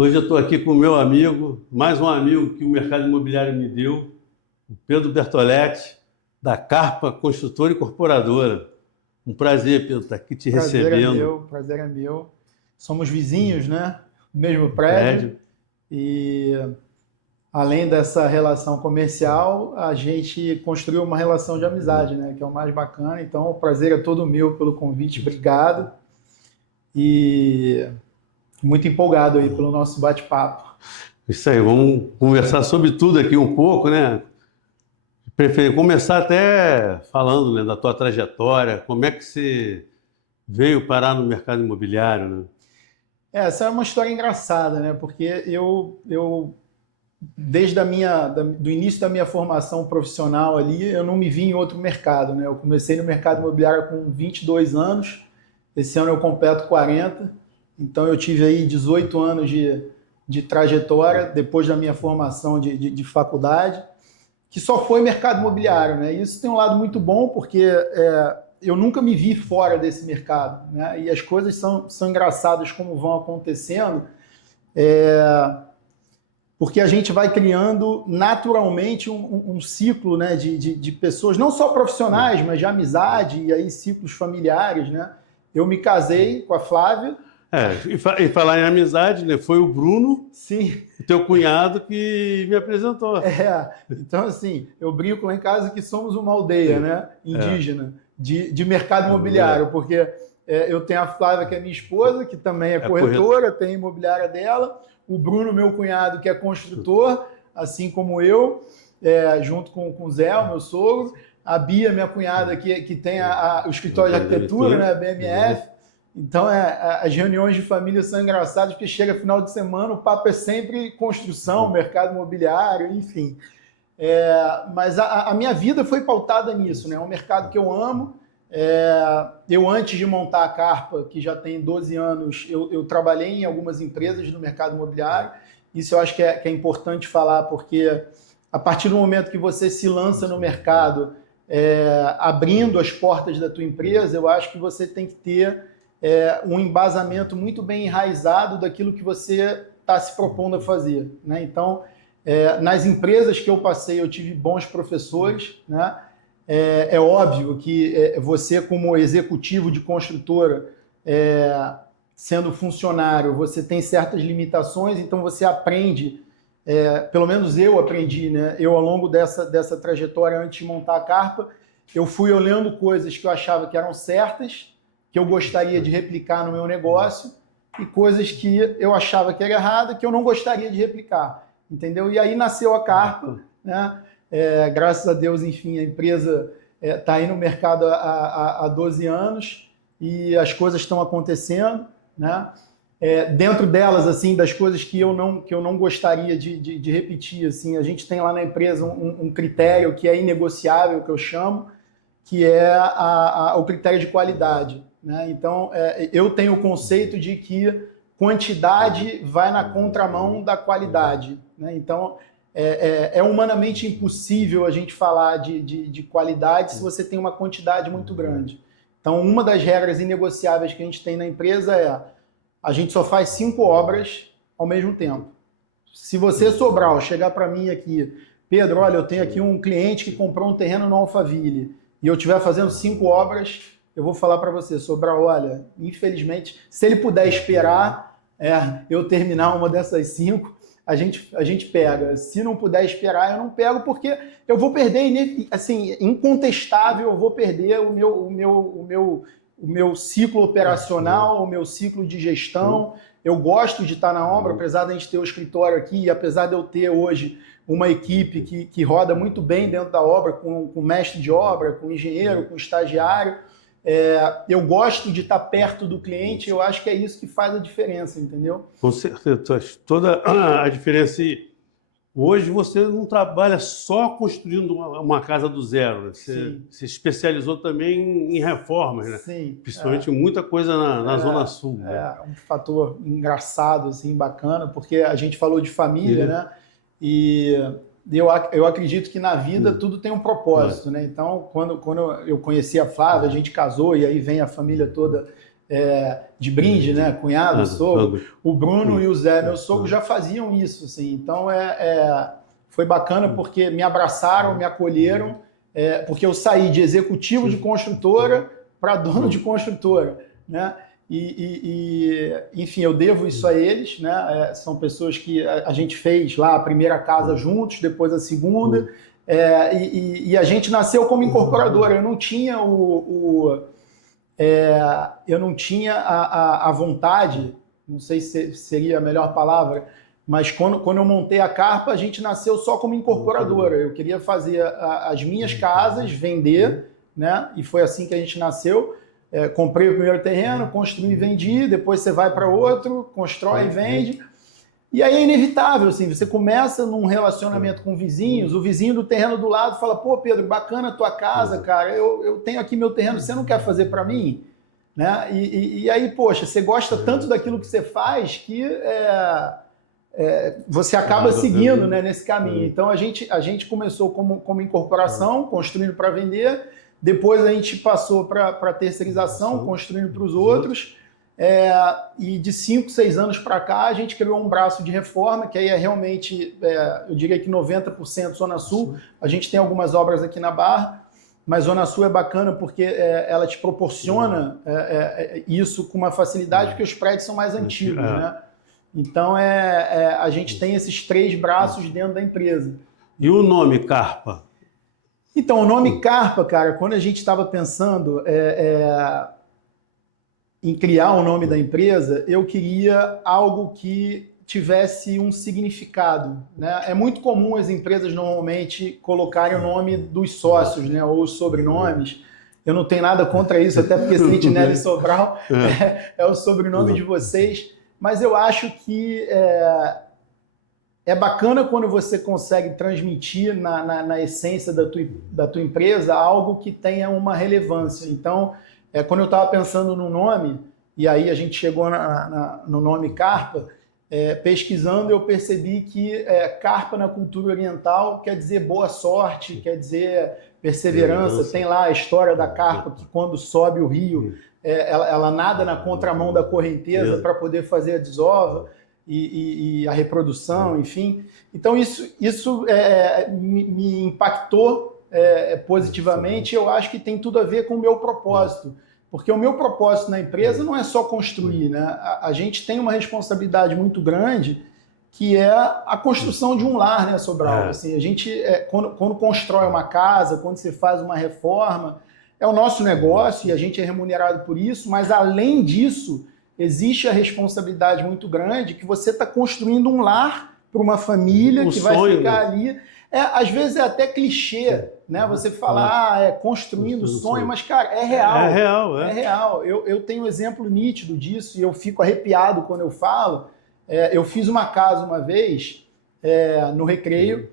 Hoje eu estou aqui com o meu amigo, mais um amigo que o mercado imobiliário me deu, o Pedro Bertoletti, da Carpa Construtora e Incorporadora. Um prazer, Pedro, estar aqui te Prazer é recebendo meu, prazer é meu. Somos vizinhos, né? Mesmo no prédio. prédio. E além dessa relação comercial, a gente construiu uma relação de amizade, né? Que é o mais bacana. Então, o prazer é todo meu pelo convite. Obrigado. E muito empolgado aí pelo nosso bate-papo. Isso aí, vamos conversar sobre tudo aqui um pouco, né? Prefiro começar até falando, né, da tua trajetória, como é que você veio parar no mercado imobiliário, né? Essa é uma história engraçada, né? Porque eu desde do início da minha formação profissional ali, eu não me vi em outro mercado, né? Eu comecei no mercado imobiliário com 22 anos, esse ano eu completo 40, então eu tive aí 18 anos de trajetória depois da minha formação de faculdade, que só foi mercado imobiliário, né? E isso tem um lado muito bom, porque eu nunca me vi fora desse mercado, né? E as coisas são engraçadas como vão acontecendo, porque a gente vai criando naturalmente um ciclo, né, de pessoas, não só profissionais, mas de amizade e aí ciclos familiares, né? Eu me casei com a Flávia. E falar em amizade, né? Foi o Bruno, Sim. o teu cunhado, que me apresentou. Então assim, eu brinco lá em casa que somos uma aldeia, né, É, indígena de mercado imobiliário, porque eu tenho a Flávia, que é minha esposa, que também é correto. corretora, tem a imobiliária dela, o Bruno, meu cunhado, que é construtor, assim como eu, junto com o Zé, o meu sogro, a Bia, minha cunhada, que tem o escritório de arquitetura, né, a BMF. Então, as reuniões de família são engraçadas, porque chega final de semana, o papo é sempre construção, mercado imobiliário, enfim. Mas a minha vida foi pautada nisso, né? É um mercado que eu amo. Eu, antes de montar a Carpa, que já tem 12 anos, eu trabalhei em algumas empresas no mercado imobiliário. Isso eu acho que é importante falar, porque a partir do momento que você se lança no mercado, abrindo as portas da tua empresa, eu acho que você tem que ter um embasamento muito bem enraizado daquilo que você está se propondo a fazer, né? Então, nas empresas que eu passei, eu tive bons professores, né? É óbvio que você, como executivo de construtora, sendo funcionário, você tem certas limitações, então você aprende, pelo menos eu aprendi, né? Eu, ao longo dessa trajetória, antes de montar a Carpa, eu fui olhando coisas que eu achava que eram certas, que eu gostaria de replicar no meu negócio, e coisas que eu achava que era errada, que eu não gostaria de replicar, entendeu? E aí nasceu a Carpa, né? Graças a Deus, enfim, a empresa está aí no mercado há 12 anos e as coisas estão acontecendo, né? Dentro delas, assim, das coisas que eu não gostaria de repetir, assim, a gente tem lá na empresa um critério que é inegociável, que eu chamo, que é o critério de qualidade, né? Então, eu tenho o conceito de que quantidade vai na contramão da qualidade, né? Então, é humanamente impossível a gente falar de qualidade se você tem uma quantidade muito grande. Então, uma das regras inegociáveis que a gente tem na empresa é: a gente só faz 5 obras ao mesmo tempo. Se você, Sobral, chegar para mim aqui, Pedro, olha, eu tenho aqui um cliente que comprou um terreno no Alphaville e eu estiver fazendo 5 obras, eu vou falar para você, Sobral, olha, infelizmente, se ele puder esperar eu terminar uma dessas 5, a gente pega. Se não puder esperar, eu não pego, porque eu vou perder, assim, incontestável, eu vou perder o meu ciclo operacional, o meu ciclo de gestão. Eu gosto de estar na obra, apesar de a gente ter o escritório aqui, e apesar de eu ter hoje uma equipe que roda muito bem dentro da obra, com mestre de obra, com engenheiro, com estagiário. Eu gosto de estar perto do cliente, eu acho que é isso que faz a diferença, entendeu? Com certeza, toda a diferença. Hoje você não trabalha só construindo uma casa do zero, né? Você se especializou também em reformas, né? Sim. Principalmente muita coisa na Zona Sul, né? É um fator engraçado, assim, bacana, porque a gente falou de família, né? E eu acredito que na vida tudo tem um propósito, né? Então, quando eu conheci a Flávia, a gente casou e aí vem a família toda de brinde, né? Cunhado, sogro. O Bruno e o Zé, meu sogro, já faziam isso, assim. Então, foi bacana porque me abraçaram, me acolheram, porque eu saí de executivo de construtora para dono de construtora, né? Enfim, eu devo isso a eles, né? São pessoas que a gente fez lá a primeira casa juntos, depois a segunda, e a gente nasceu como incorporadora. Eu não tinha eu não tinha a vontade, não sei se seria a melhor palavra, mas quando eu montei a Carpa, a gente nasceu só como incorporadora. Eu queria fazer as minhas casas, vender, né? E foi assim que a gente nasceu. Comprei o primeiro terreno, construí e vendi, depois você vai para outro, constrói e vende. E aí é inevitável, assim, você começa num relacionamento com vizinhos, o vizinho do terreno do lado fala, pô, Pedro, bacana a tua casa, cara, eu tenho aqui meu terreno, você não quer fazer para mim? Né? E aí, poxa, você gosta tanto daquilo que você faz que você acaba seguindo, né, nesse caminho. Então a gente começou como incorporação, construindo para vender, depois a gente passou para terceirização, construindo para os outros, e de 5, 6 anos para cá a gente criou um braço de reforma, que aí é realmente, eu diria que 90% Zona Sul. A gente tem algumas obras aqui na Barra, mas Zona Sul é bacana porque ela te proporciona isso com uma facilidade, porque os prédios são mais antigos, né? Então a gente tem esses 3 braços dentro da empresa. E o nome Carpa? Então, o nome Carpa, cara, quando a gente estava pensando em criar o nome da empresa, eu queria algo que tivesse um significado, né? É muito comum as empresas normalmente colocarem o nome dos sócios, né, ou os sobrenomes. Eu não tenho nada contra isso, até porque Sentinela e Sobral é o sobrenome de vocês, mas eu acho que é bacana quando você consegue transmitir na essência da tua empresa algo que tenha uma relevância. Então, quando eu estava pensando no nome, e aí a gente chegou no nome Carpa, pesquisando eu percebi que Carpa na cultura oriental quer dizer boa sorte, quer dizer perseverança. Tem lá a história da carpa que quando sobe o rio, ela nada na contramão da correnteza para poder fazer a desova e a reprodução, enfim. Então isso me impactou positivamente. Eu acho que tem tudo a ver com o meu propósito. Porque o meu propósito na empresa não é só construir, né? A gente tem uma responsabilidade muito grande, que é a construção de um lar, né, Sobral? Assim, a gente, quando constrói uma casa, quando você faz uma reforma, é o nosso negócio e a gente é remunerado por isso, mas além disso, existe a responsabilidade muito grande que você está construindo um lar para uma família que vai ficar ali. Às vezes é até clichê, né? Você falar, construindo sonho, mas, cara, é real. É real, é real. Eu tenho um exemplo nítido disso e eu fico arrepiado quando eu falo. Eu fiz uma casa uma vez, no Recreio,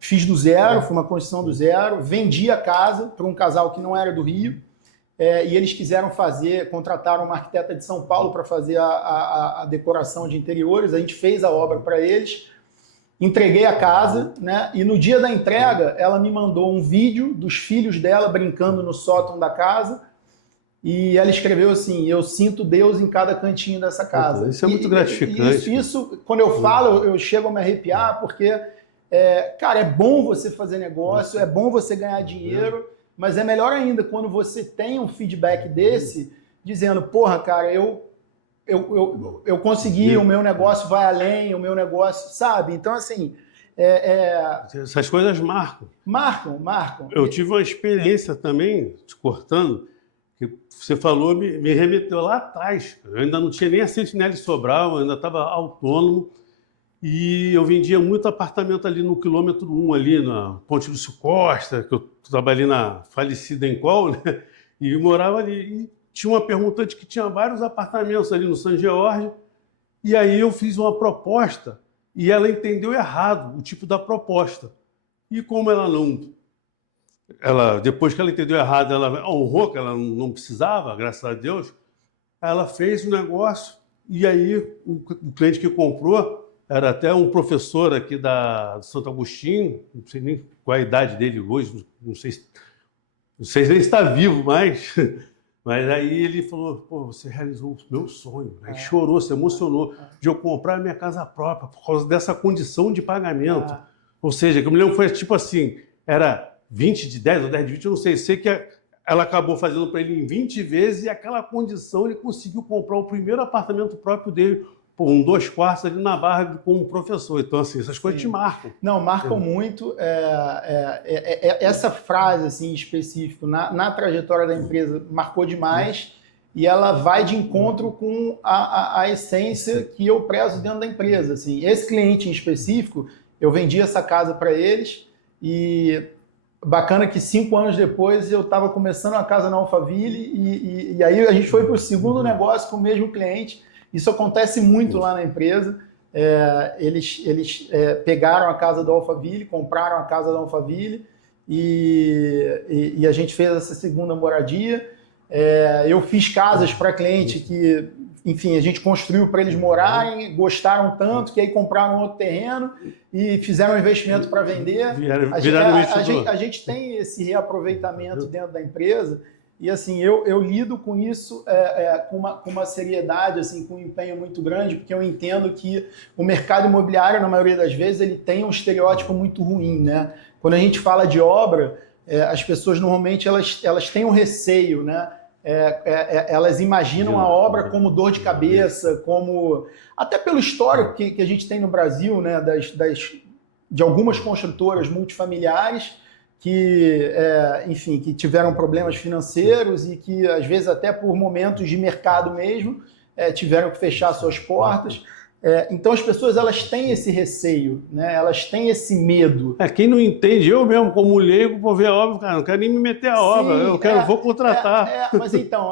fiz do zero, foi uma construção do zero, vendi a casa para um casal que não era do Rio, e eles quiseram contrataram uma arquiteta de São Paulo para fazer a decoração de interiores, a gente fez a obra para eles, entreguei a casa, né? E no dia da entrega, ela me mandou um vídeo dos filhos dela brincando no sótão da casa, e ela escreveu assim: eu sinto Deus em cada cantinho dessa casa. Isso é muito gratificante. Isso, quando eu falo, eu chego a me arrepiar, porque, cara, é bom você fazer negócio, é bom você ganhar dinheiro, mas é melhor ainda quando você tem um feedback desse, dizendo, porra, cara, eu consegui, o meu negócio vai além, o meu negócio, sabe? Então, assim... Essas coisas marcam. Marcam. Eu tive uma experiência também, te cortando, que você falou, me remeteu lá atrás. Eu ainda não tinha nem a Sentinela e Sobral, eu ainda estava autônomo, e eu vendia muito apartamento ali no quilômetro 1, ali na Ponte Lúcio Costa, que eu trabalhei na falecida Encol, né? E morava ali. E tinha uma perguntante que tinha vários apartamentos ali no São George, e aí eu fiz uma proposta, e ela entendeu errado o tipo da proposta. E como depois que ela entendeu errado, ela honrou que ela não precisava, graças a Deus, ela fez o negócio, e aí o cliente que comprou era até um professor aqui do Santo Agostinho, não sei nem qual a idade dele hoje, não sei nem se está vivo mais, Mas aí ele falou, pô, você realizou o meu sonho. Aí chorou, se emocionou de eu comprar a minha casa própria por causa dessa condição de pagamento. Ou seja, que eu me lembro foi tipo assim, era 20 de 10 ou 10 de 20, eu não sei, sei que ela acabou fazendo para ele em 20 vezes e aquela condição ele conseguiu comprar o primeiro apartamento próprio dele, por 2 quartos ali na Barra como professor. Então, assim, essas coisas te marcam. Não, marcam muito. Essa frase assim, específica na trajetória da empresa marcou demais e ela vai de encontro com a essência que eu prezo dentro da empresa. Assim. Esse cliente em específico, eu vendi essa casa para eles e bacana que 5 anos depois eu estava começando a casa na Alphaville e aí a gente foi para o segundo negócio com o mesmo cliente. Isso acontece muito lá na empresa. Eles pegaram a casa do Alphaville, compraram a casa do Alphaville e a gente fez essa segunda moradia. Eu fiz casas para cliente que, enfim, a gente construiu para eles morarem, gostaram tanto que aí compraram outro terreno e fizeram um investimento para vender. A gente tem esse reaproveitamento dentro da empresa. E assim, eu lido com isso com uma seriedade, assim, com um empenho muito grande, porque eu entendo que o mercado imobiliário, na maioria das vezes, ele tem um estereótipo muito ruim, né? Quando a gente fala de obra, as pessoas normalmente elas têm um receio, né? Elas imaginam a obra como dor de cabeça, como até pelo histórico que a gente tem no Brasil, né? De algumas construtoras multifamiliares que, enfim, que tiveram problemas financeiros e que, às vezes, até por momentos de mercado mesmo, tiveram que fechar suas portas. Então, as pessoas elas têm esse receio, né? Elas têm esse medo. Quem não entende, eu mesmo, como leigo, vou ver a obra, cara, não quero nem me meter a obra, vou contratar. Mas então,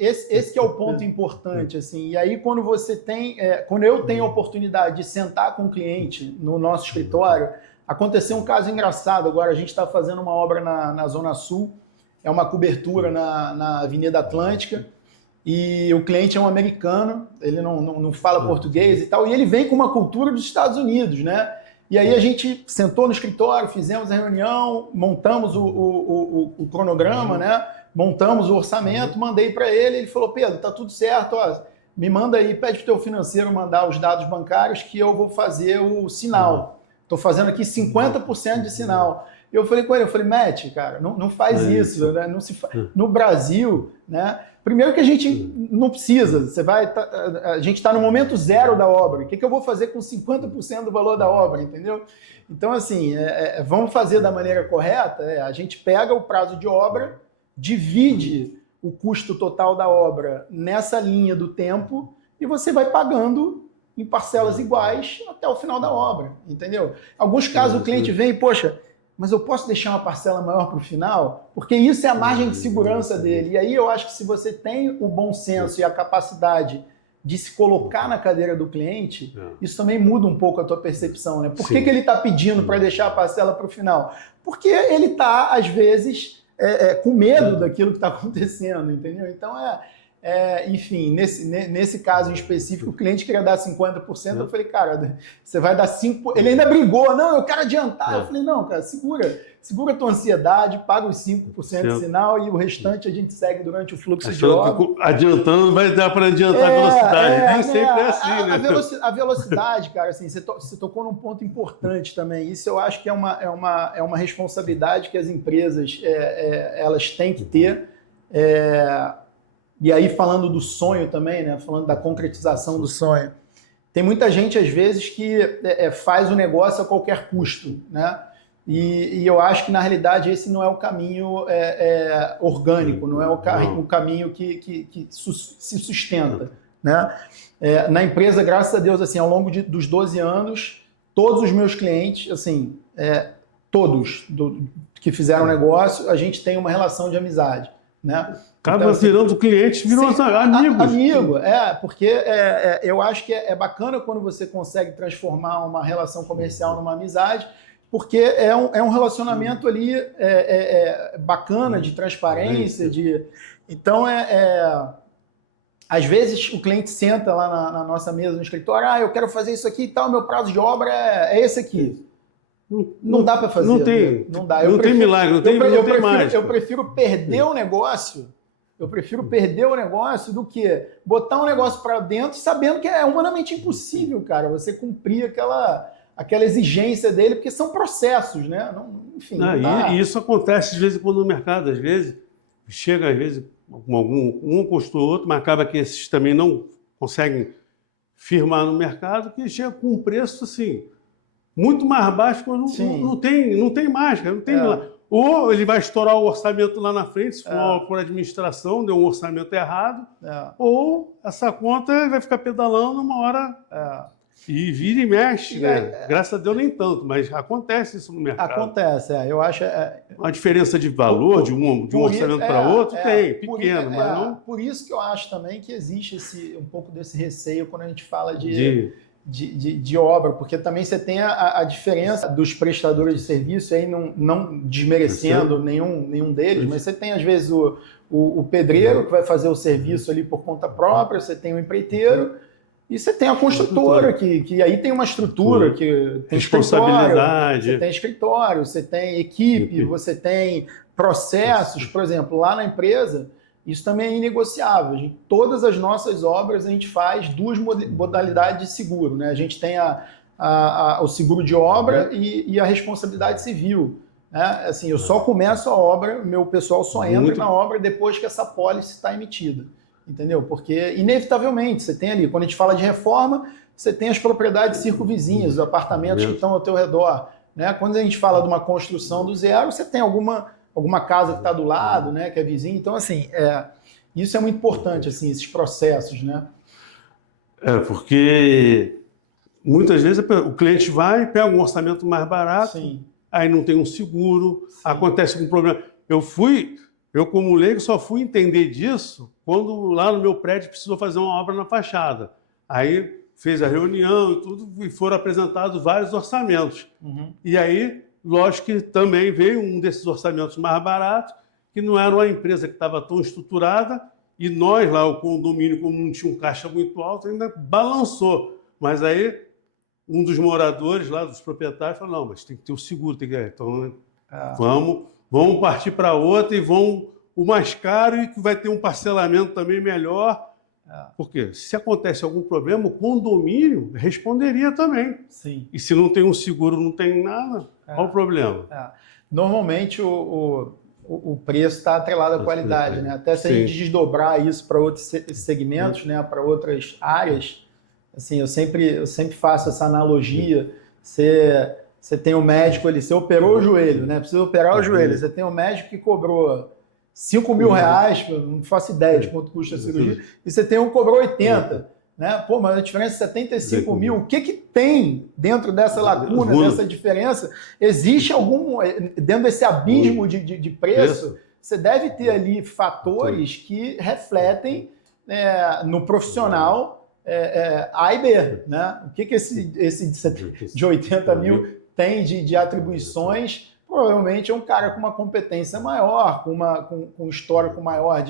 esse que é o ponto importante, assim. E aí, quando você tem, quando eu tenho a oportunidade de sentar com o cliente no nosso escritório, aconteceu um caso engraçado. Agora a gente está fazendo uma obra na Zona Sul, é uma cobertura na Avenida Atlântica, e o cliente é um americano, ele não fala português e tal, e ele vem com uma cultura dos Estados Unidos, né? E aí a gente sentou no escritório, fizemos a reunião, montamos o cronograma, né? Montamos o orçamento, mandei para ele falou, Pedro, tá tudo certo, ó, me manda aí, pede para o teu financeiro mandar os dados bancários que eu vou fazer o sinal. Estou fazendo aqui 50% de sinal. Eu falei com ele, Matt, cara, não faz isso, né? No Brasil, né? Primeiro que a gente não precisa, a gente está no momento zero da obra. O que eu vou fazer com 50% do valor da obra, entendeu? Então, assim, vamos fazer da maneira correta. A gente pega o prazo de obra, divide o custo total da obra nessa linha do tempo e você vai pagando em parcelas iguais até o final da obra, entendeu? Em alguns casos o cliente vem e, poxa, mas eu posso deixar uma parcela maior para o final? Porque isso é a margem de segurança dele. E aí eu acho que se você tem o bom senso e a capacidade de se colocar na cadeira do cliente, isso também muda um pouco a tua percepção, né? Por que ele está pedindo para deixar a parcela para o final? Porque ele está, às vezes, com medo daquilo que está acontecendo, entendeu? Então, enfim, nesse caso em específico, o cliente queria dar 50%, eu falei, cara, você vai dar 5%. Ele ainda brigou, não, eu quero adiantar. Eu falei, não, cara, segura a tua ansiedade, paga os 5% de sinal e o restante a gente segue durante o fluxo de obra. Adiantando não vai dar para adiantar a velocidade. Nem sempre é assim, né? A velocidade, cara, assim, você tocou num ponto importante também. Isso eu acho que é uma responsabilidade que as empresas elas têm que ter. E aí, falando do sonho também, né? Falando da concretização do sonho, tem muita gente, às vezes, que faz o negócio a qualquer custo, né? E eu acho que, na realidade, esse não é o caminho orgânico, não é o caminho que se sustenta, né? Na empresa, graças a Deus, assim, ao longo dos 12 anos, todos os meus clientes, assim, todos que fizeram negócio, a gente tem uma relação de amizade, né? Acaba virando cliente, virou amigos. Amigo, porque eu acho que é bacana quando você consegue transformar uma relação comercial numa amizade, porque é um relacionamento ali bacana, de transparência, então às vezes o cliente senta lá na nossa mesa no escritório, eu quero fazer isso aqui e tal, meu prazo de obra é esse aqui. Não dá para fazer. Não tem. Não dá. Não tem milagre, não tem mágica. Eu prefiro perder o negócio Eu prefiro perder o negócio do que botar um negócio para dentro sabendo que é humanamente impossível, cara, você cumprir aquela exigência dele, porque são processos, né? Não, enfim. E isso acontece, às vezes, quando no mercado, às vezes, chega, às vezes, com um custou outro, mas acaba que esses também não conseguem firmar no mercado, que chega com um preço, assim, muito mais baixo, quando não tem mágica, não tem lá. Ou ele vai estourar o orçamento lá na frente, se for por administração, deu um orçamento errado, ou essa conta vai ficar pedalando uma hora e vira e mexe, né? Graças a Deus nem tanto, mas acontece isso no mercado. Acontece, eu acho... Uma diferença de valor de um orçamento para outro tem, pequeno, mas não... Por isso que eu acho também que existe um pouco desse receio quando a gente fala de obra, porque também você tem a diferença dos prestadores de serviço, aí não desmerecendo nenhum deles, mas você tem às vezes o pedreiro que vai fazer o serviço ali por conta própria, você tem o empreiteiro e você tem a construtora que aí tem uma estrutura, que tem responsabilidade, você tem escritório, você tem equipe, você tem processos, por exemplo, lá na empresa. Isso também é inegociável. Todas as nossas obras a gente faz duas modalidades de seguro, né? A gente tem o seguro de obra e a responsabilidade civil. Né? Assim, eu só começo a obra, meu pessoal só entra na obra depois que essa pólice está emitida. Entendeu? Porque, inevitavelmente, você tem ali, quando a gente fala de reforma, você tem as propriedades circunvizinhas, os apartamentos que estão ao teu redor. Né? Quando a gente fala de uma construção do zero, você tem alguma casa que está do lado, né, que é vizinho. Então, assim, isso é muito importante, assim, esses processos, né? Porque muitas vezes o cliente vai e pega um orçamento mais barato, aí não tem um seguro, acontece um problema. Eu como leigo só fui entender disso quando lá no meu prédio precisou fazer uma obra na fachada. Aí fez a reunião e tudo, e foram apresentados vários orçamentos. E aí, lógico que também veio um desses orçamentos mais baratos, que não era uma empresa que estava tão estruturada, e nós lá, o condomínio, como não tinha um caixa muito alto, ainda balançou. Mas aí, um dos moradores lá, dos proprietários, falou, não, mas tem que ter o seguro, então vamos partir para outra e o mais caro e que vai ter um parcelamento também melhor. Porque se acontece algum problema, o condomínio responderia também. E se não tem um seguro, não tem nada, qual o problema? Normalmente o preço está atrelado à qualidade, né? Até se a gente desdobrar isso para outros segmentos, né? Para outras áreas, assim, eu sempre faço essa analogia. Você tem um médico ali, você operou o joelho, né? Precisa operar o joelho. Você tem um médico que cobrou R$5.000, não faço ideia de quanto custa a cirurgia, e você tem um que cobrou 80, né? Pô, mas a diferença é 75 mil. O que tem dentro dessa lacuna, dessa diferença? Existe dentro desse abismo de preço, você deve ter ali fatores que refletem no profissional A e B, né? O que esse de 80 mil tem de atribuições? Provavelmente é um cara com uma competência maior, com um histórico maior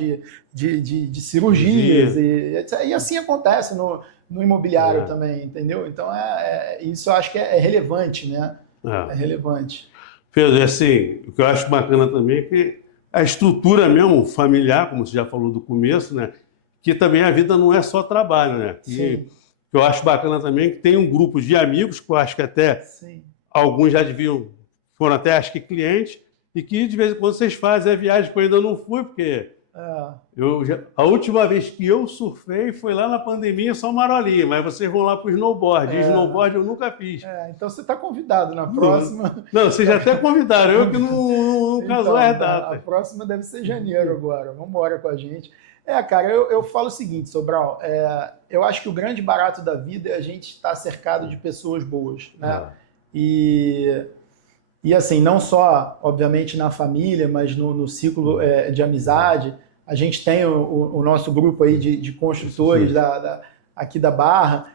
de cirurgias. E assim acontece no imobiliário também, entendeu? Então, isso eu acho que é relevante, né? É relevante. Pedro, assim, o que eu acho bacana também é que a estrutura mesmo familiar, como você já falou do começo, né? Que também a vida não é só trabalho, né? Que eu acho bacana também que tem um grupo de amigos, que eu acho que até alguns já foram até, acho que, clientes, e que de vez em quando vocês fazem a viagem, que eu ainda não fui, porque a última vez que eu surfei foi lá na pandemia, só marolinha, mas vocês vão lá para o snowboard, e snowboard eu nunca fiz. Então você está convidado na próxima. Não, vocês já até convidaram, eu que não casou as datas. A próxima deve ser janeiro agora, vamos embora com a gente. Cara, eu falo o seguinte, Sobral, eu acho que o grande barato da vida é a gente estar cercado de pessoas boas, né? E assim, não só, obviamente, na família, mas no ciclo de amizade. A gente tem o nosso grupo aí de construtores aqui da Barra.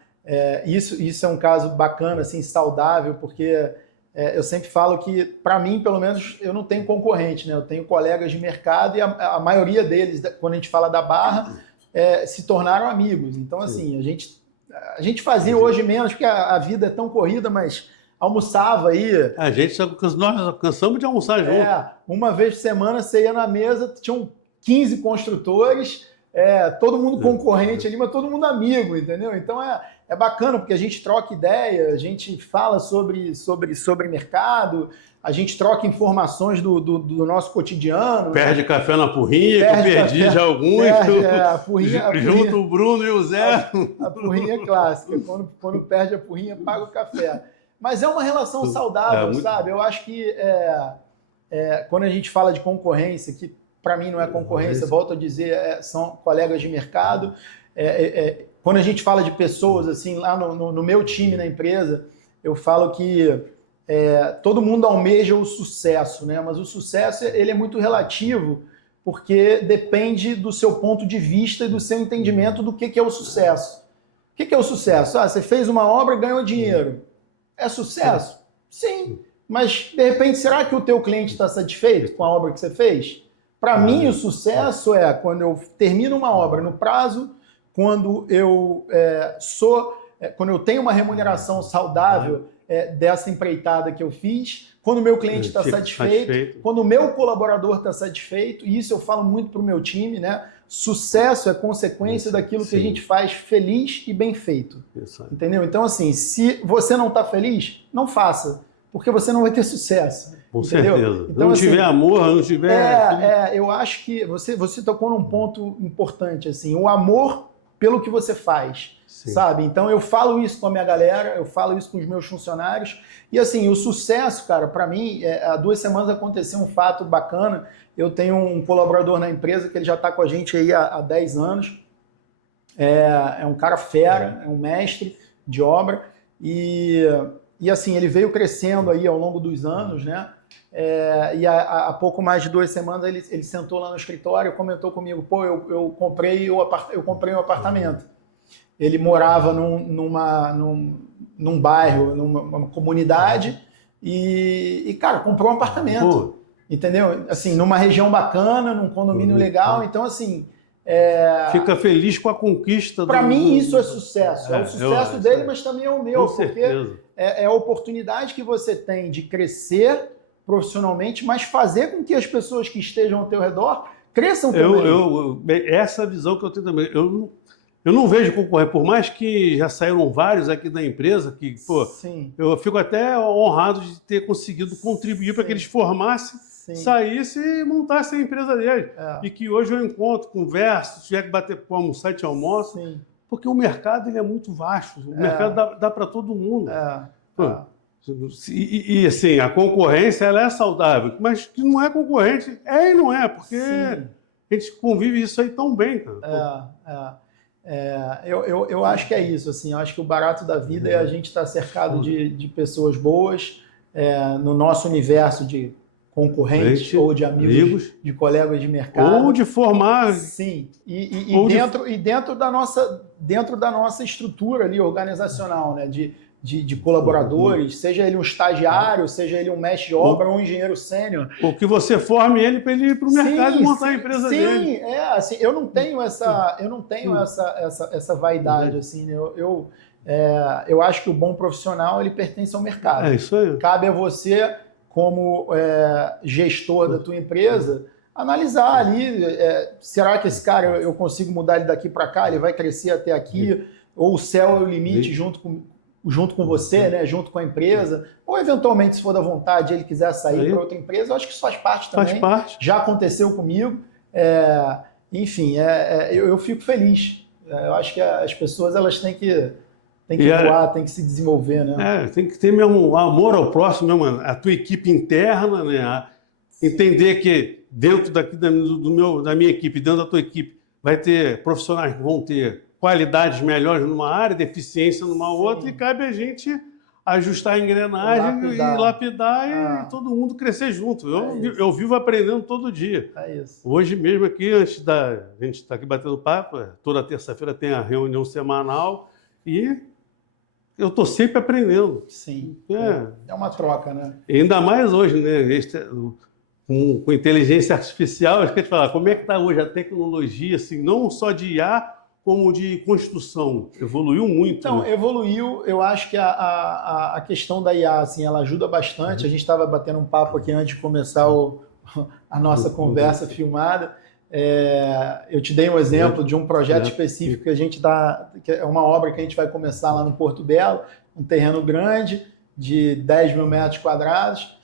Isso é um caso bacana, assim, saudável, porque eu sempre falo que, para mim, pelo menos, eu não tenho concorrente, né? Eu tenho colegas de mercado e a maioria deles, quando a gente fala da Barra, se tornaram amigos. Então, assim, a gente fazia hoje menos, porque a vida é tão corrida, mas almoçava aí. Nós cansamos de almoçar junto. Uma vez por semana você ia na mesa, tinham 15 construtores, todo mundo concorrente ali, mas todo mundo amigo, entendeu? Então é bacana, porque a gente troca ideia, a gente fala sobre mercado, a gente troca informações do nosso cotidiano. Perde café na porrinha, que eu perdi já alguns. A porrinha, junto o Bruno e o Zé. A porrinha é clássica. Quando perde a porrinha, paga o café. Mas é uma relação saudável, sabe? Eu acho que quando a gente fala de concorrência, que para mim não é concorrência, volto a dizer, são colegas de mercado. Quando a gente fala de pessoas, assim, lá no meu time na empresa, eu falo que todo mundo almeja o sucesso, né? Mas o sucesso ele é muito relativo, porque depende do seu ponto de vista e do seu entendimento do que é o sucesso. O que é o sucesso? Você fez uma obra e ganhou dinheiro. É sucesso? Sim. Mas, de repente, será que o teu cliente está satisfeito com a obra que você fez? Para mim, o sucesso é quando eu termino uma obra no prazo, quando eu quando eu tenho uma remuneração saudável dessa empreitada que eu fiz, quando o meu cliente está satisfeito, quando o meu colaborador está satisfeito, e isso eu falo muito para o meu time, né? Sucesso é consequência daquilo que a gente faz feliz e bem feito. Entendeu? Então, assim, se você não está feliz, não faça, porque você não vai ter sucesso. Com entendeu? certeza. Então, não tiver amor, não tiver... eu acho que você tocou num ponto importante, assim, o amor pelo que você faz, sabe? Então eu falo isso com a minha galera, eu falo isso com os meus funcionários, e assim, o sucesso, cara, para mim, há 2 semanas aconteceu um fato bacana. Eu tenho um colaborador na empresa que ele já está com a gente aí há 10 anos, é um cara fera, é um mestre de obra, e assim, ele veio crescendo aí ao longo dos anos, né? E há pouco mais de 2 semanas ele sentou lá no escritório e comentou comigo, pô, eu comprei um apartamento. Ele morava num bairro, numa comunidade e, cara, comprou um apartamento. Pô. Entendeu? Assim, numa região bacana, num condomínio legal, então assim... Fica feliz com a conquista. Para mim isso é sucesso. É o sucesso dele, mas também é o meu, porque é a oportunidade que você tem de crescer profissionalmente, mas fazer com que as pessoas que estejam ao teu redor cresçam também. Essa visão que eu tenho também. Eu não vejo concorrer, por mais que já saíram vários aqui da empresa, que, pô, eu fico até honrado de ter conseguido contribuir para que eles formassem, saíssem e montassem a empresa deles. E que hoje eu encontro, converso, se tiver que bater com almoçar, te almoço, porque o mercado ele é muito vasto, o mercado dá para todo mundo. E assim, a concorrência ela é saudável, mas que não é concorrente, e não é, porque a gente convive isso aí tão bem, cara. Eu acho que é isso, assim, eu acho que o barato da vida é a gente estar cercado de pessoas boas, no nosso universo de concorrentes ou de amigos, de colegas de mercado. Ou de formar. Sim, dentro da nossa estrutura ali organizacional, né, de colaboradores, seja ele um estagiário, seja ele um mestre de obra ou um engenheiro sênior. Ou que você forme ele para ele ir para o mercado e montar a empresa dele. Sim, assim, eu não tenho essa vaidade, assim, né? Eu acho que o bom profissional ele pertence ao mercado. É isso aí. Cabe a você, como gestor da tua empresa, analisar ali, será que esse cara eu consigo mudar ele daqui para cá, ele vai crescer até aqui, ou o céu é o limite junto com você, né, junto com a empresa, ou eventualmente, se for da vontade, ele quiser sair para outra empresa, eu acho que isso faz parte também. Faz parte. Já aconteceu comigo. Enfim, eu fico feliz. Eu acho que as pessoas elas têm que voar, têm que se desenvolver, né? Tem que ter mesmo amor ao próximo, mesmo, a tua equipe interna, né? Entender que dentro daqui da minha equipe, dentro da tua equipe, vai ter profissionais que vão ter qualidades melhores numa área, deficiência numa outra, e cabe a gente ajustar a engrenagem e lapidar e todo mundo crescer junto. Eu vivo aprendendo todo dia. Hoje mesmo aqui, antes da gente estar aqui batendo papo, toda terça-feira tem a reunião semanal e eu estou sempre aprendendo. Sim, é uma troca, né? E ainda mais hoje, né? Com inteligência artificial, acho que eu te falar, como é que está hoje a tecnologia, assim, não só de IA, como de construção? Evoluiu muito. Então, né? Evoluiu. Eu acho que a questão da IA, assim, ela ajuda bastante. A gente estava batendo um papo aqui antes de começar a nossa conversa filmada. Eu te dei um exemplo de um projeto específico que a gente dá, que é uma obra que a gente vai começar lá no Porto Belo, um terreno grande de 10 mil metros quadrados,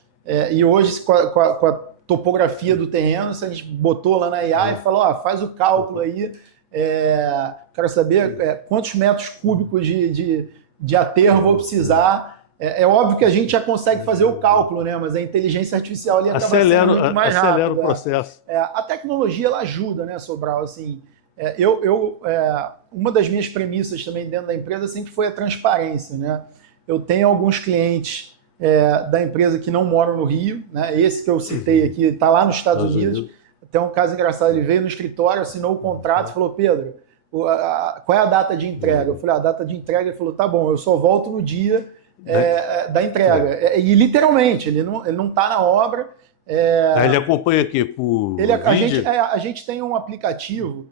e hoje com a topografia do terreno, a gente botou lá na IA e falou, faz o cálculo aí, quero saber quantos metros cúbicos de aterro eu vou precisar. É óbvio que a gente já consegue fazer o cálculo, né? Mas a inteligência artificial ali acaba sendo muito mais rápido. Acelera o processo. A tecnologia, ela ajuda, né, Sobral? Assim, uma das minhas premissas também dentro da empresa sempre foi a transparência, né? Eu tenho alguns clientes da empresa que não moram no Rio, né? Esse que eu citei aqui está lá nos Estados Unidos. Tem um caso engraçado, ele veio no escritório, assinou o contrato e falou, Pedro, qual é a data de entrega? Eu falei, a data de entrega, ele falou, tá bom, eu só volto no dia da entrega. E literalmente, ele não está na obra. Ele acompanha aqui por vídeo? A gente tem um aplicativo,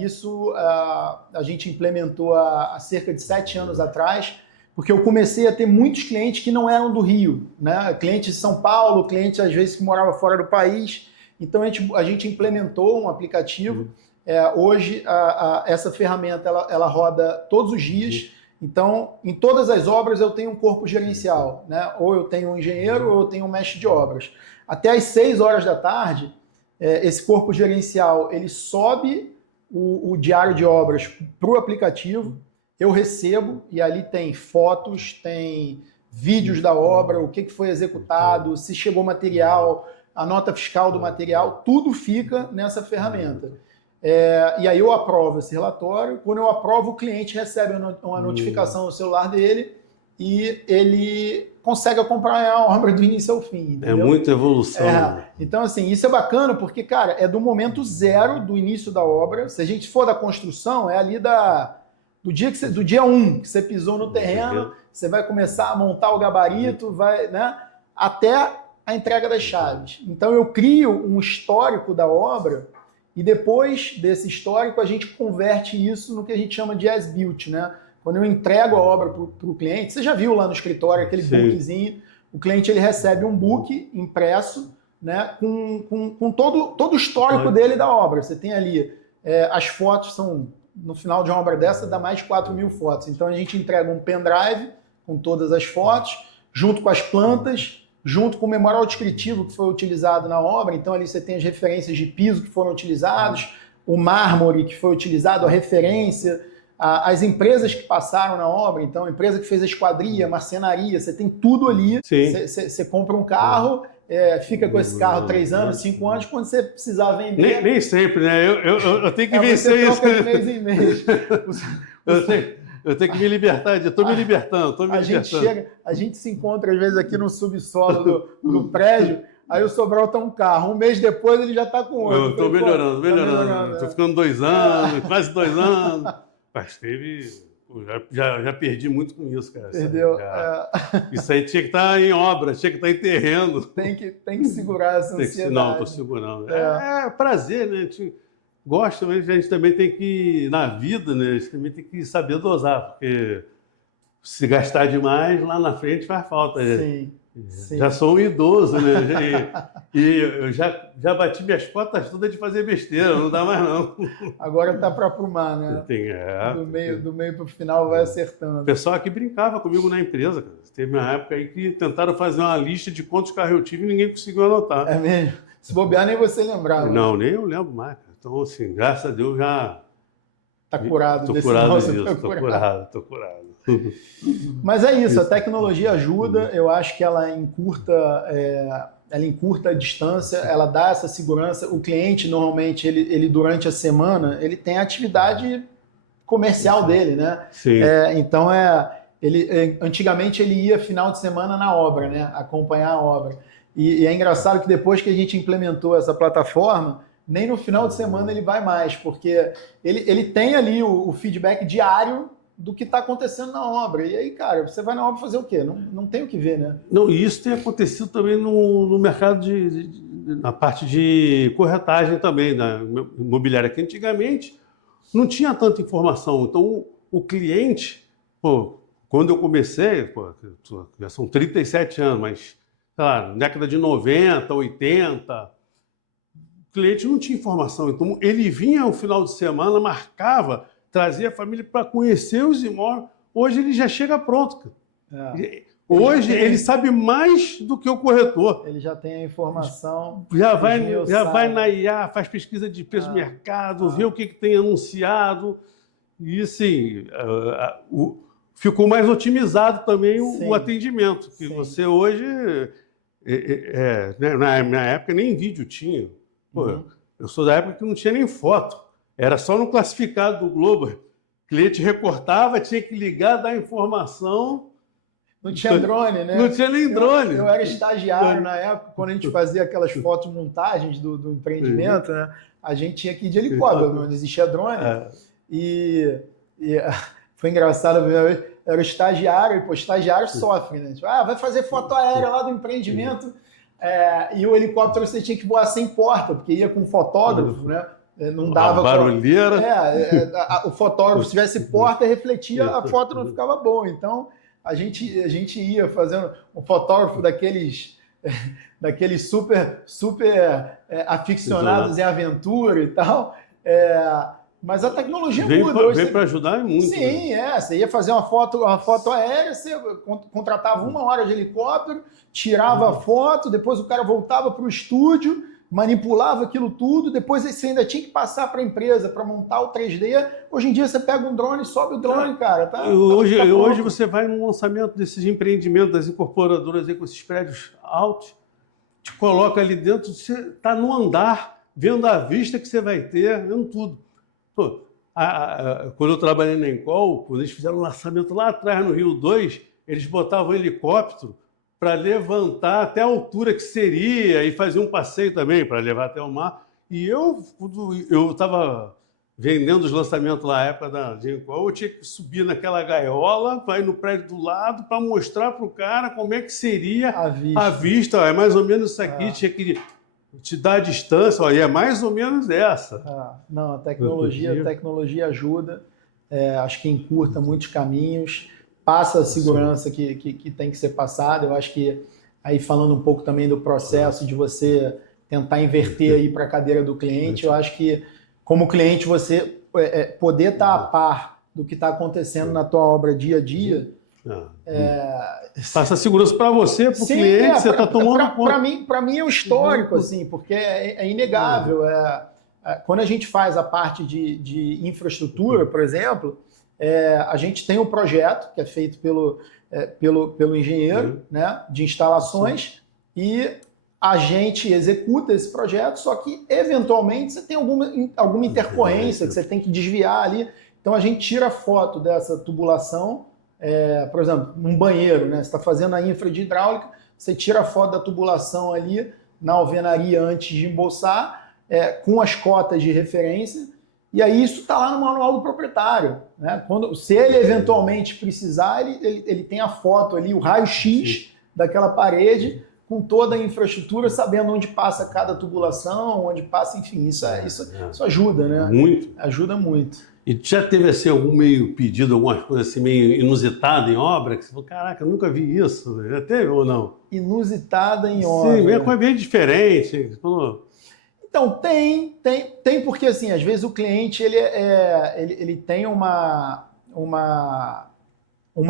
isso a gente implementou há cerca de 7 anos atrás, porque eu comecei a ter muitos clientes que não eram do Rio, né? Clientes de São Paulo, clientes às vezes que moravam fora do país. Então a gente implementou um aplicativo. Hoje essa ferramenta ela roda todos os dias. Então, em todas as obras eu tenho um corpo gerencial, né? Ou eu tenho um engenheiro ou eu tenho um mestre de obras. Até às 6 horas da tarde, esse corpo gerencial ele sobe o diário de obras para o aplicativo, eu recebo e ali tem fotos, tem vídeos da obra, o que foi executado, se chegou material, a nota fiscal do material, tudo fica nessa ferramenta. E aí eu aprovo esse relatório. Quando eu aprovo, o cliente recebe uma notificação no celular dele e ele consegue acompanhar a obra do início ao fim. Entendeu? É muita evolução. Então, assim, isso é bacana porque, cara, é do momento zero do início da obra. Se a gente for da construção, é ali do dia 1 que você pisou no terreno, você vai começar a montar o gabarito, né, até a entrega das chaves. Então, eu crio um histórico da obra. E depois desse histórico, a gente converte isso no que a gente chama de as-built, né? Quando eu entrego a obra para o cliente, você já viu lá no escritório aquele bookzinho, o cliente ele recebe um book impresso, né, com todo o histórico dele da obra. Você tem ali, as fotos são, no final de uma obra dessa, dá mais de 4.000 fotos. Então a gente entrega um pendrive com todas as fotos, junto com as plantas, junto com o memorial descritivo que foi utilizado na obra. Então ali você tem as referências de piso que foram utilizados, o mármore que foi utilizado, a referência, as empresas que passaram na obra. Então a empresa que fez a esquadria, a marcenaria, você tem tudo ali. Você compra um carro, fica com esse carro 3 anos, 5 anos, quando você precisar vender... Nem sempre, né? Eu tenho que vencer isso. De mês em mês. Eu tenho que me libertar, eu estou me libertando, A gente se encontra às vezes aqui no subsolo do prédio, aí o Sobral tá um carro, um mês depois ele já está com outro. Eu estou melhorando. Estou ficando 2 anos, quase 2 anos. Mas já perdi muito com isso, cara. Perdeu. Isso aí tinha que estar em obra, tinha que estar em terreno. Tem que segurar essa ansiedade. Não, estou segurando. É prazer, né? Gosto, mas a gente também tem que, na vida, né, a gente também tem que saber dosar, porque se gastar demais, lá na frente faz falta. Sim. Já sou um idoso, né? E eu já bati minhas cotas todas de fazer besteira, não dá mais não. Agora tá para aprumar, né? Do meio para o final vai acertando. O pessoal aqui brincava comigo na empresa, cara. Teve uma época aí que tentaram fazer uma lista de quantos carros eu tive e ninguém conseguiu anotar. É mesmo? Se bobear, nem você lembrava. Não, nem eu lembro mais. Então, assim, graças a Deus já... Tá curado desse mal. Tô curado. Mas é isso, a tecnologia ajuda, eu acho que ela encurta a distância, ela dá essa segurança. O cliente, normalmente, ele durante a semana, ele tem a atividade comercial dele, né? Sim. Então, antigamente ele ia final de semana na obra, né? Acompanhar a obra. E é engraçado que depois que a gente implementou essa plataforma, nem no final de semana ele vai mais, porque ele tem ali o feedback diário do que está acontecendo na obra. E aí, cara, você vai na obra fazer o quê? Não tem o que ver, né? Não, e isso tem acontecido também no mercado na parte de corretagem também, da imobiliária, que antigamente não tinha tanta informação. Então, o cliente, quando eu comecei, já são 37 anos, mas, sei lá, década de 90, 80... cliente não tinha informação. Então, ele vinha no final de semana, marcava, trazia a família para conhecer os imóveis. Hoje ele já chega pronto. Hoje ele sabe mais do que o corretor. Ele já tem a informação. Já vai na IA, faz pesquisa de preço do mercado, vê o que tem anunciado. E assim, ficou mais otimizado também o atendimento. Que você hoje, né, na minha época, nem vídeo tinha. Pô, eu sou da época que não tinha nem foto. Era só no classificado do Globo. O cliente recortava, tinha que ligar, dar informação. Não tinha drone, né? Não tinha nem drone. Eu era estagiário na época, quando a gente fazia aquelas fotos montagens do empreendimento, né? A gente tinha que ir de helicóptero, não existia drone. E foi engraçado a primeira vez. Era o estagiário, e pô, estagiário sofre, né? Tipo, vai fazer foto aérea lá do empreendimento, e o helicóptero você tinha que voar sem porta, porque ia com um fotógrafo, né? Não dava. Barulheira. O fotógrafo, se tivesse porta, refletia, a foto não ficava boa. Então, a gente ia fazendo um fotógrafo daqueles super aficionados em aventura e tal. Mas a tecnologia muda. Veio para ajudar muito. Sim, você ia fazer uma foto aérea, você contratava 1 hora de helicóptero, tirava a foto, depois o cara voltava para o estúdio, manipulava aquilo tudo, depois você ainda tinha que passar para a empresa para montar o 3D. Hoje em dia você pega um drone e sobe o drone, cara. Hoje você vai no lançamento desses empreendimentos, das incorporadoras aí com esses prédios altos, te coloca ali dentro, você está no andar, vendo a vista que você vai ter, vendo tudo. Pô, quando eu trabalhei na Encol, quando eles fizeram o lançamento lá atrás no Rio 2, eles botavam um helicóptero para levantar até a altura que seria e fazer um passeio também para levar até o mar. E eu estava vendendo os lançamentos lá na época da Encol, eu tinha que subir naquela gaiola, vai no prédio do lado para mostrar para o cara como é que seria a vista. É mais ou menos isso aqui, tinha que te dar a distância, é mais ou menos essa. Não, a tecnologia ajuda, acho que encurta muitos caminhos, passa a segurança que tem que ser passada. Eu acho que, aí falando um pouco também do processo de você tentar inverter aí para a cadeira do cliente, eu acho que, como cliente, você poder estar a par do que está acontecendo na tua obra dia a dia. Passa segurança para você, para o cliente, você está tomando conta. Para mim é um histórico, assim, porque é inegável. Quando a gente faz a parte de infraestrutura, por exemplo, a gente tem um projeto que é feito pelo engenheiro, né, de instalações, e a gente executa esse projeto, só que eventualmente você tem alguma intercorrência que você tem que desviar ali. Então a gente tira foto dessa tubulação. Por exemplo, num banheiro, né? Você está fazendo a infra de hidráulica, você tira a foto da tubulação ali na alvenaria antes de embolsar, com as cotas de referência, e aí isso está lá no manual do proprietário, né? Se ele eventualmente precisar, ele tem a foto ali, o raio-x daquela parede, com toda a infraestrutura, sabendo onde passa cada tubulação, onde passa, enfim, isso ajuda, né? Muito. Ajuda muito. E já teve assim, algum meio pedido, alguma coisa assim meio inusitada em obra? Que você falou, caraca, eu nunca vi isso. Já teve ou não? Inusitada em obra. Sim, é coisa bem diferente. Você falou... Então, tem porque, assim, às vezes o cliente ele tem uma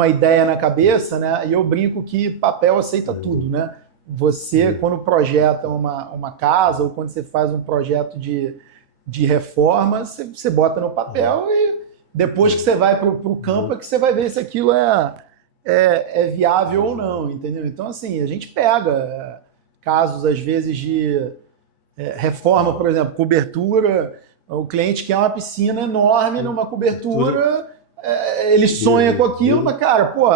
ideia na cabeça, né? E eu brinco que papel aceita tudo, né? Você, quando projeta uma casa ou quando você faz um projeto de reforma, você bota no papel e depois que você vai para o campo é que você vai ver se aquilo é viável ou não, entendeu? Então, assim, a gente pega casos, às vezes, de reforma, por exemplo, cobertura. O cliente quer uma piscina enorme numa cobertura, ele sonha com aquilo, mas, cara, pô,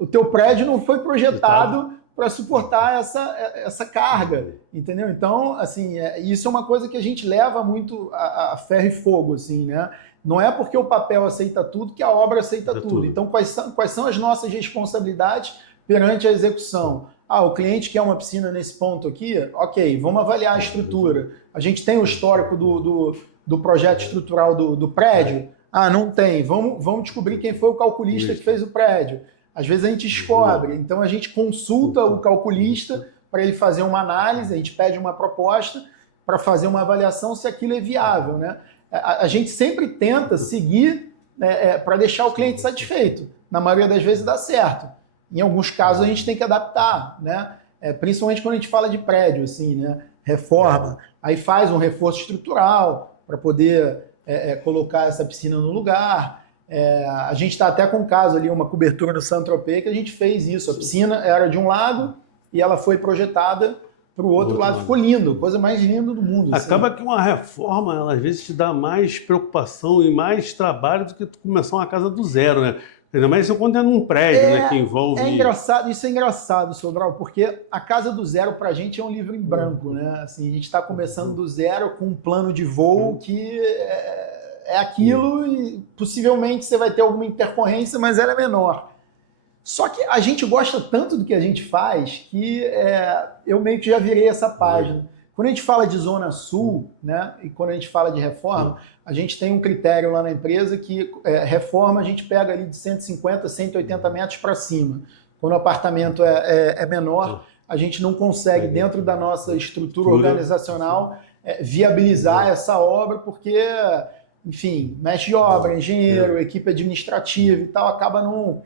o teu prédio não foi projetado para suportar essa carga, entendeu? Então, assim, isso é uma coisa que a gente leva muito a ferro e fogo, assim, né? Não é porque o papel aceita tudo que a obra aceita tudo. Então, quais são as nossas responsabilidades perante a execução? O cliente quer uma piscina nesse ponto aqui? Ok, vamos avaliar a estrutura. A gente tem o histórico do projeto estrutural do prédio? Não tem. Vamos descobrir quem foi o calculista que fez o prédio. Às vezes a gente descobre, então a gente consulta o calculista para ele fazer uma análise, a gente pede uma proposta, para fazer uma avaliação se aquilo é viável, né? A gente sempre tenta seguir para deixar o cliente satisfeito. Na maioria das vezes dá certo. Em alguns casos a gente tem que adaptar, né? Principalmente quando a gente fala de prédio, assim, né? Reforma. Aí faz um reforço estrutural para poder colocar essa piscina no lugar. A gente está até com um caso ali, uma cobertura no Saint-Tropez, que a gente fez isso. A piscina era de um lado e ela foi projetada para o outro lado. Ficou lindo, coisa mais linda do mundo. Acaba assim. que uma reforma, ela, às vezes, te dá mais preocupação e mais trabalho do que tu começar uma casa do zero, né? Ainda mais quando é num prédio, né, que envolve... engraçado, isso é engraçado, Sobral, porque a casa do zero pra gente é um livro em branco, né? Assim, a gente está começando do zero com um plano de voo que é aquilo e possivelmente você vai ter alguma intercorrência, mas ela é menor. Só que a gente gosta tanto do que a gente faz que eu meio que já virei essa página. Quando a gente fala de Zona Sul, né, e quando a gente fala de reforma, a gente tem um critério lá na empresa que reforma a gente pega ali de 150, 180 metros para cima. Quando o apartamento é menor, a gente não consegue, dentro da nossa estrutura organizacional, viabilizar essa obra, porque, enfim, mestre de obra, engenheiro, equipe administrativa e tal, acaba não...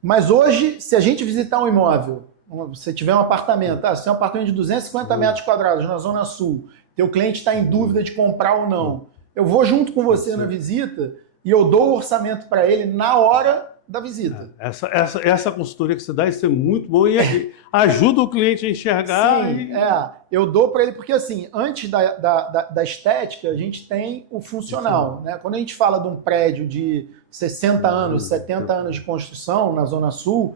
Mas hoje, se a gente visitar um imóvel, se tiver um apartamento, se tem um apartamento de 250 metros quadrados na Zona Sul, teu cliente está em dúvida de comprar ou não, eu vou junto com você na visita e eu dou o orçamento para ele na hora da visita. Essa consultoria que você dá, isso é muito bom e ajuda o cliente a enxergar. Sim, eu dou para ele, porque assim, antes da estética, a gente tem o funcional. Né? Quando a gente fala de um prédio de 60 anos, 70 anos de construção na Zona Sul,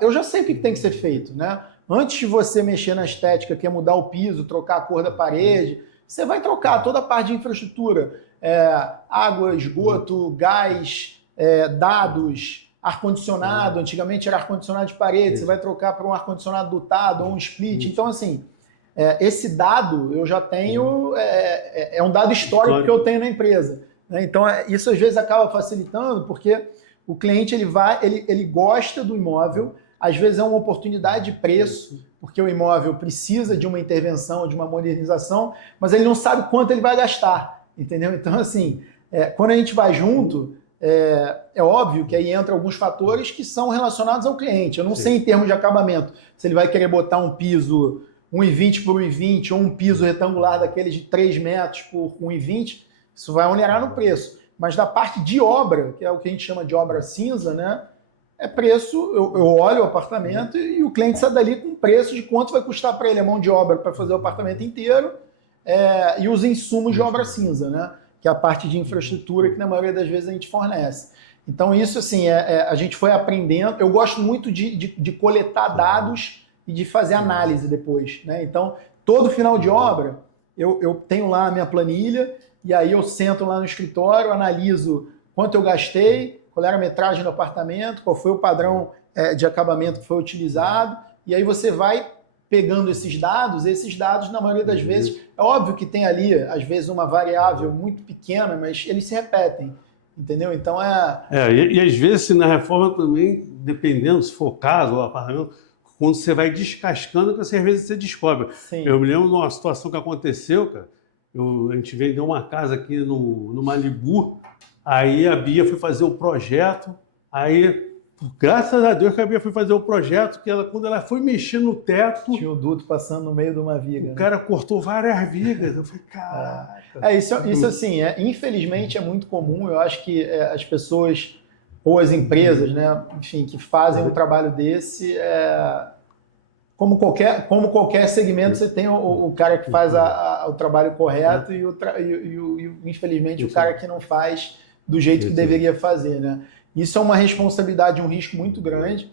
eu já sei o que tem que ser feito. Né? Antes de você mexer na estética, que é mudar o piso, trocar a cor da parede, você vai trocar toda a parte de infraestrutura. Água, esgoto, gás, dados, ar-condicionado. Antigamente era ar-condicionado de parede, você vai trocar para um ar-condicionado dotado ou um split. Então, assim, esse dado eu já tenho, é um dado histórico que eu tenho na empresa. Né? Então, isso às vezes acaba facilitando, porque o cliente ele gosta do imóvel, às vezes é uma oportunidade de preço, porque o imóvel precisa de uma intervenção, de uma modernização, mas ele não sabe quanto ele vai gastar, entendeu? Então, assim, quando a gente vai junto, é óbvio que aí entra alguns fatores que são relacionados ao cliente. Eu não sei em termos de acabamento, se ele vai querer botar um piso 1,20 por 1,20 ou um piso retangular daqueles de 3 metros por 1,20, isso vai onerar no preço. Mas da parte de obra, que é o que a gente chama de obra cinza, né? Preço, eu olho o apartamento e o cliente sai dali com preço de quanto vai custar para ele a mão de obra para fazer o apartamento inteiro e os insumos de obra cinza, né? Que é a parte de infraestrutura que na maioria das vezes a gente fornece. Então isso assim, a gente foi aprendendo. Eu gosto muito de coletar dados e de fazer análise depois. Né? Então todo final de obra eu tenho lá a minha planilha e aí eu sento lá no escritório, analiso quanto eu gastei, qual era a metragem do apartamento, qual foi o padrão de acabamento que foi utilizado, e aí você vai pegando esses dados, na maioria das vezes, é óbvio que tem ali, às vezes, uma variável muito pequena, mas eles se repetem, entendeu? Então e às vezes na reforma também, dependendo se for o caso, o apartamento, quando você vai descascando, que às vezes você descobre. Sim. Eu me lembro de uma situação que aconteceu, cara, a gente vendeu uma casa aqui no Malibu, aí a Bia foi fazer o projeto, aí, graças a Deus que a Bia foi fazer o projeto, que quando ela foi mexer no teto... Tinha o duto passando no meio de uma viga. O cara cortou várias vigas. Eu falei, caraca... Isso assim, infelizmente é muito comum, eu acho que as pessoas, ou as empresas, né, enfim, que fazem um trabalho desse... Como qualquer segmento, você tem o cara que faz o trabalho correto e, infelizmente, o cara que não faz do jeito que deveria fazer. Né? Isso é uma responsabilidade, um risco muito grande.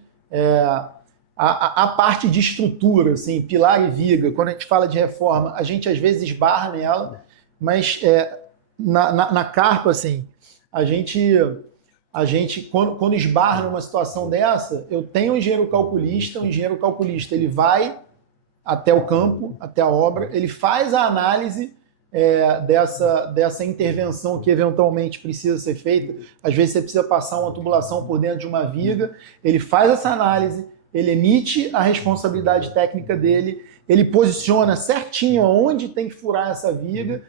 A parte de estrutura, assim, pilar e viga, quando a gente fala de reforma, a gente às vezes esbarra nela, mas na carpa, assim, a gente quando esbarra numa situação dessa, eu tenho um engenheiro calculista, ele vai até o campo, até a obra, ele faz a análise dessa intervenção que eventualmente precisa ser feita. Às vezes você precisa passar uma tubulação por dentro de uma viga, ele faz essa análise, ele emite a responsabilidade técnica dele ele posiciona certinho onde tem que furar essa viga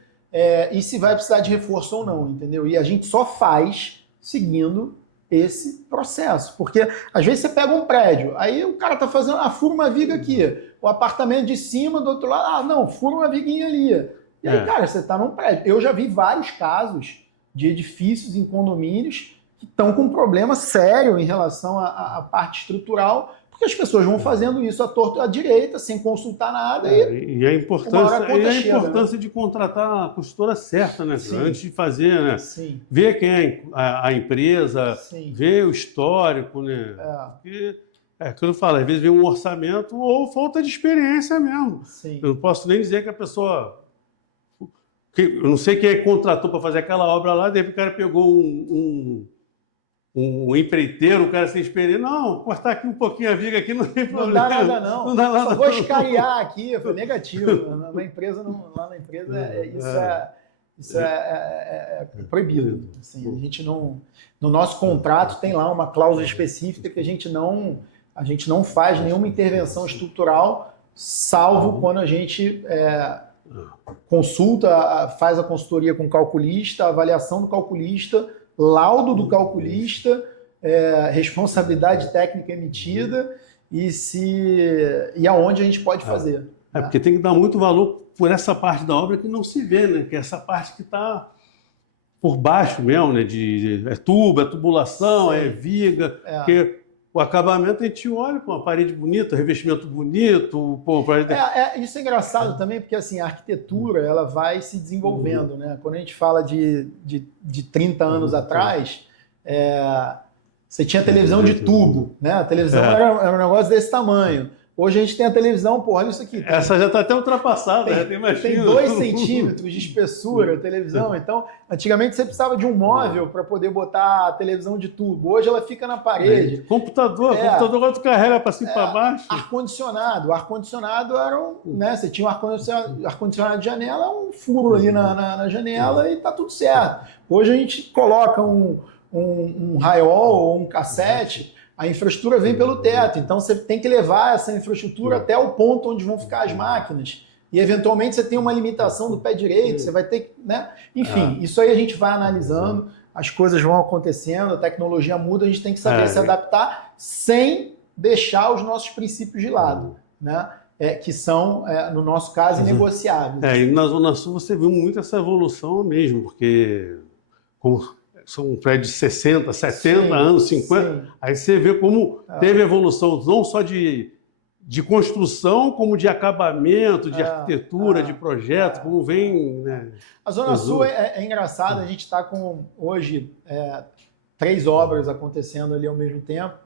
e se vai precisar de reforço ou não, entendeu? E a gente só faz seguindo esse processo, porque às vezes você pega um prédio, aí o cara tá fazendo, fura uma viga aqui, o apartamento de cima, do outro lado, não, fura uma viguinha ali. E aí, cara, você tá num prédio. Eu já vi vários casos de edifícios em condomínios que estão com um problema sério em relação à parte estrutural, porque as pessoas vão fazendo isso à torta e à direita, sem consultar nada. E a importância de contratar a consultora certa, né? Sim. Antes de fazer, né? Sim. Ver quem é a empresa, Sim. ver o histórico, né? Porque, quando eu falo, às vezes vem um orçamento ou falta de experiência mesmo. Sim. Eu não posso nem dizer que a pessoa... Eu não sei quem contratou para fazer aquela obra lá, daí o cara pegou um empreiteiro, um cara sem experiência. Não, cortar aqui um pouquinho a viga aqui não tem problema. Não dá nada, não. Não dá nada, só vou escariar aqui, foi negativo. Na empresa, lá na empresa, isso é proibido. Assim, a gente não, no nosso contrato tem lá uma cláusula específica que a gente não faz nenhuma intervenção estrutural, salvo quando a gente consulta, faz a consultoria com o calculista, avaliação do calculista, laudo do calculista, responsabilidade técnica emitida e aonde a gente pode fazer. Porque tem que dar muito valor por essa parte da obra que não se vê, né? Que é essa parte que está por baixo mesmo, né? É tubo, é tubulação, Sim. é viga. Porque o acabamento a gente olha com uma parede bonita, revestimento bonito. Isso é engraçado também, porque assim, a arquitetura ela vai se desenvolvendo, né? Quando a gente fala de 30 anos atrás, você tinha televisão de tubo, né? A televisão era um negócio desse tamanho. Hoje a gente tem a televisão, olha isso aqui. Essa já está até ultrapassada, tem 2 centímetros de espessura a televisão. Então, antigamente você precisava de um móvel para poder botar a televisão de tubo. Hoje ela fica na parede. Computador agora tu carrega para cima e para baixo. Ar-condicionado. O ar-condicionado era né? Você tinha um ar-condicionado de janela, um furo ali na janela e tá tudo certo. Hoje a gente coloca um raiol ou um cassete. A infraestrutura vem pelo teto, então você tem que levar essa infraestrutura até o ponto onde vão ficar as máquinas. E, eventualmente, você tem uma limitação do pé direito, você vai ter que... né? Enfim, isso aí a gente vai analisando, as coisas vão acontecendo, a tecnologia muda, a gente tem que saber se adaptar sem deixar os nossos princípios de lado, né? Que são, no nosso caso, inegociáveis. E na Zona Sul você viu muito essa evolução mesmo, porque... são um prédio de 60, 70 anos, 50. Sim. Aí você vê como teve evolução, não só de construção, como de acabamento, de arquitetura, de projeto, como vem... Né, a Zona Sul é engraçada, a gente está com, hoje, 3 obras acontecendo ali ao mesmo tempo,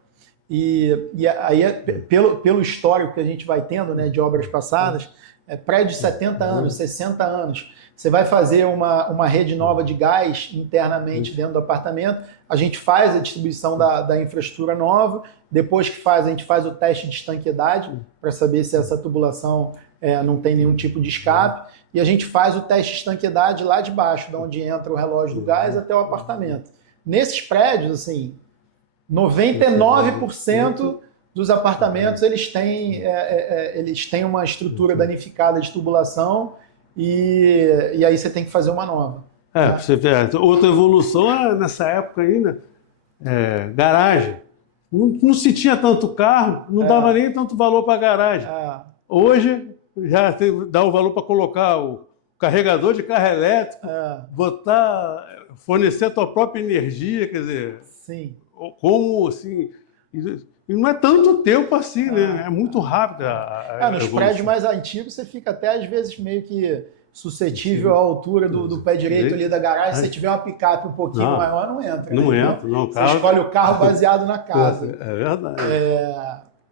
e aí, pelo histórico que a gente vai tendo, né, de obras passadas, prédio de 70 anos, 60 anos, você vai fazer uma rede nova de gás internamente dentro do apartamento, a gente faz a distribuição da infraestrutura nova, depois que a gente faz o teste de estanqueidade para saber se essa tubulação não tem nenhum tipo de escape, e a gente faz o teste de estanqueidade lá de baixo, de onde entra o relógio do gás até o apartamento. Nesses prédios, assim, 99% dos apartamentos eles têm uma estrutura danificada de tubulação, e aí você tem que fazer uma nova. Você vê, outra evolução nessa época ainda, garagem. Não se tinha tanto carro, não dava nem tanto valor para a garagem. Hoje já dá o valor para colocar o carregador de carro elétrico, fornecer a tua própria energia, quer dizer, sim. Como assim... E não é tanto tempo assim, né? É muito rápido. Nos prédios mais antigos, você fica até, às vezes, meio que suscetível à altura do pé direito ali da garagem. Se você tiver uma picape um pouquinho maior, não entra. Não né? entra, não. Você escolhe o carro baseado na casa. É verdade.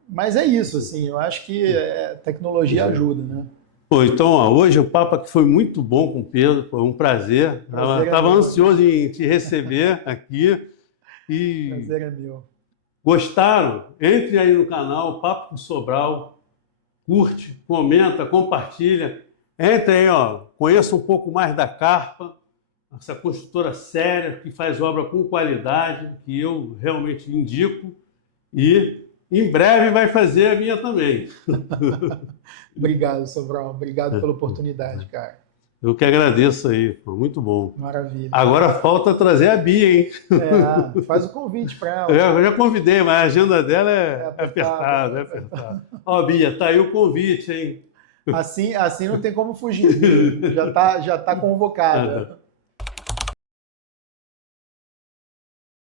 Mas é isso, assim. Eu acho que a tecnologia ajuda, né? Bom, então, hoje o papo aqui foi muito bom com o Pedro. Foi um prazer. Estava ansioso em te receber aqui. Prazer é meu. Gostaram? Entre aí no canal Papo com Sobral, curte, comenta, compartilha. Entre aí, conheça um pouco mais da Carpa, essa construtora séria que faz obra com qualidade, que eu realmente indico. E em breve vai fazer a minha também. Obrigado, Sobral. Obrigado pela oportunidade, cara. Eu que agradeço aí, pô, muito bom. Maravilha. Agora falta trazer a Bia, hein? Faz o convite para ela. Eu já convidei, mas a agenda dela é apertada. apertada. Ó, Bia, tá aí o convite, hein? Assim não tem como fugir. Já tá convocada.